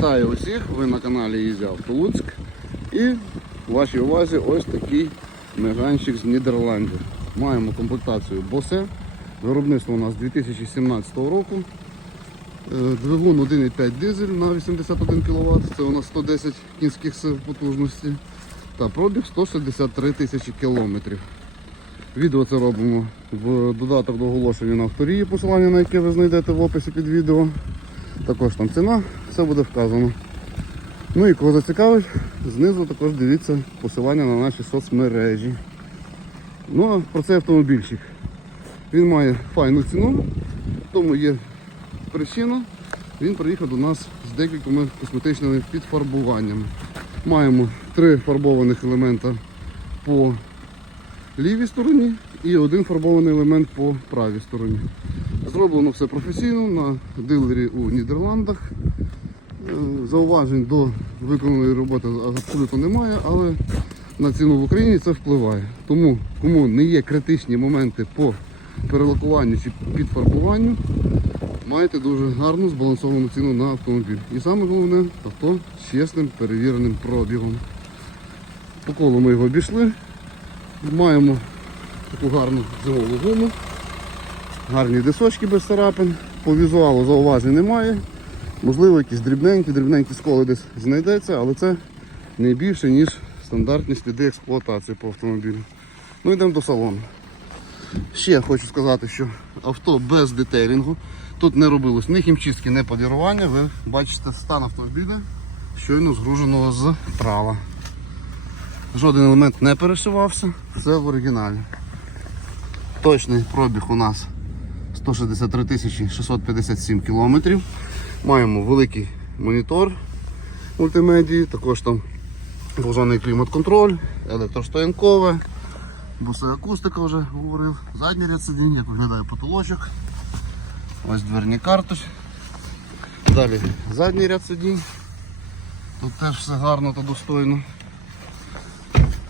Вітаю усіх! Ви на каналі Ізі Луцьк. І в вашій увазі ось такий меганчик з Нідерландів. Маємо комплектацію Bose. Виробництво у нас 2017 року. Е, Двигун 1,5 дизель на 81 кВт. Це у нас 110 кінських сил потужності. Та пробіг 163 тисячі кілометрів. Відео це робимо в додаток до оголошення на авторії, посилання на яке ви знайдете в описі під відео. Також там ціна, все буде вказано. Ну і кого зацікавить, знизу також дивіться посилання на наші соцмережі. Ну а про цей автомобільчик. Він має файну ціну, тому є причина. Він приїхав до нас з декількома косметичними підфарбуваннями. Маємо три фарбованих елемента по лівій стороні і один фарбований елемент по правій стороні. Зроблено все професійно на дилері у Нідерландах. Е, Зауважень до виконаної роботи абсолютно немає, але на ціну в Україні це впливає. Тому кому не є критичні моменти по перелакуванню чи підфарбуванню, маєте дуже гарну збалансовану ціну на автомобіль. І саме головне авто з чесним перевіреним пробігом. По колу ми його обійшли. Маємо таку гарну зимову гуму. Гарні дисочки без царапин. По візуалу зауважень немає. Можливо, якісь дрібненькі, дрібненькі сколи десь знайдеться, але це не більше, ніж стандартні сліди експлуатації по автомобілю. Ну йдемо до салону. Ще хочу сказати, що авто без детейлінгу. Тут не робилось ні хімчистки, ні полірування. Ви бачите стан автомобіля, щойно згруженого з трала. Жоден елемент не перешивався, все в оригіналі. Точний пробіг у нас 163 тисячі 657 кілометрів. Маємо великий монітор мультимедії, також там двозонний клімат-контроль, електростоянкове, бусе акустика вже говорив, задній ряд сидінь, як виглядає потолочок. Ось дверні карточки. Далі задній ряд сидінь. Тут теж все гарно та достойно.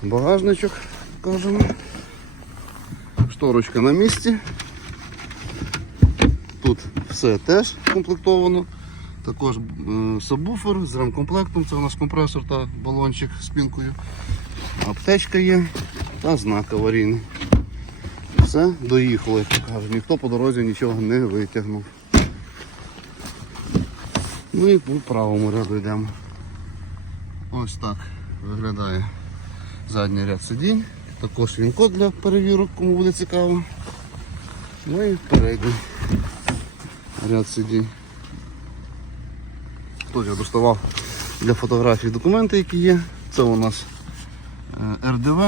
Багажничок, кажемо. Шторочка на місці. Тут все теж комплектовано. Також е, сабвуфер з ремкомплектом, це у нас компресор та балончик з пінкою. Аптечка є та знак аварійний. Все, доїхало, як то. Ніхто по дорозі нічого не витягнув. Ну і по правому ряду йдемо. Ось так виглядає задній ряд сидінь. Також він код для перевірок, кому буде цікаво. Ну і передній ряд сидінь. Тут я доставав для фотографій документи, які є. Це у нас е, РДВ,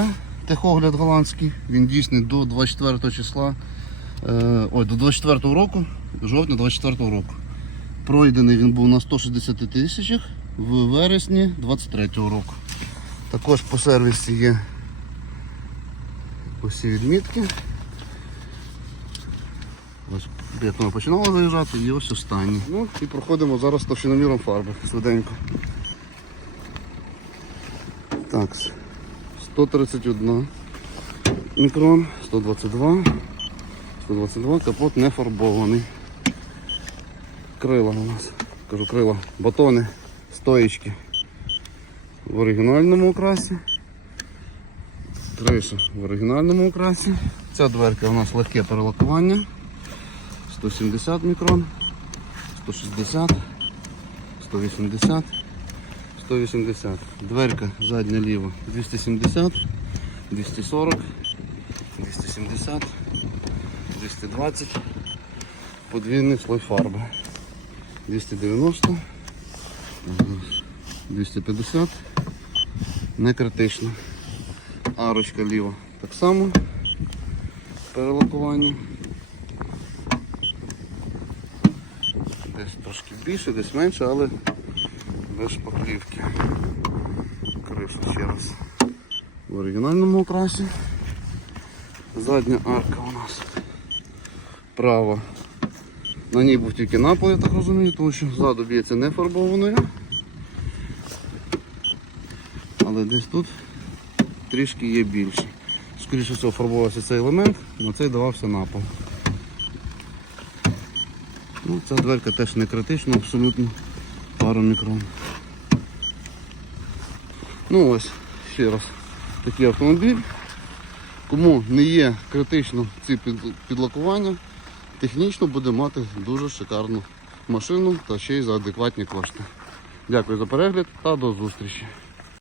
техогляд голландський. Він дійсний до 24 числа, е, ой, до 24 року, жовтня 24 року. Пройдений він був на 160 тисячах в вересні 23 року. Також по сервісі є усі відмітки. Ось як ми починали заїжджати і ось останні. Ну і проходимо зараз товщиноміром фарби швиденько. Так, 131 мікрон, 122, 122, капот не фарбований. Крила у нас, кажу крила, батони, стоїчки в оригінальному окрасі. Криша в оригінальному окрасі. Ця дверка у нас легке перелакування. 170 мікрон, 160, 180, 180. Дверка задня ліва 270, 240, 270, 220, подвійний слой фарби. 290, 250, не критично. Арочка ліва так само. Перелакування. Десь трошки більше, десь менше, але без шпаклівки. Криша ще раз в оригінальному окрасі. Задня арка у нас права. На ній був тільки напол, я так розумію, тому що ззаду б'ється не фарбованою. Але десь тут трішки є більше. Скоріше всього фарбувався цей елемент, на цей давався напол. Ну, Ця дверка теж не критична, абсолютно. аеромікрон. Ну ось, ще раз, такий автомобіль. Кому не є критично ці під- підлакування, технічно буде мати дуже шикарну машину та ще й за адекватні кошти. Дякую за перегляд та до зустрічі.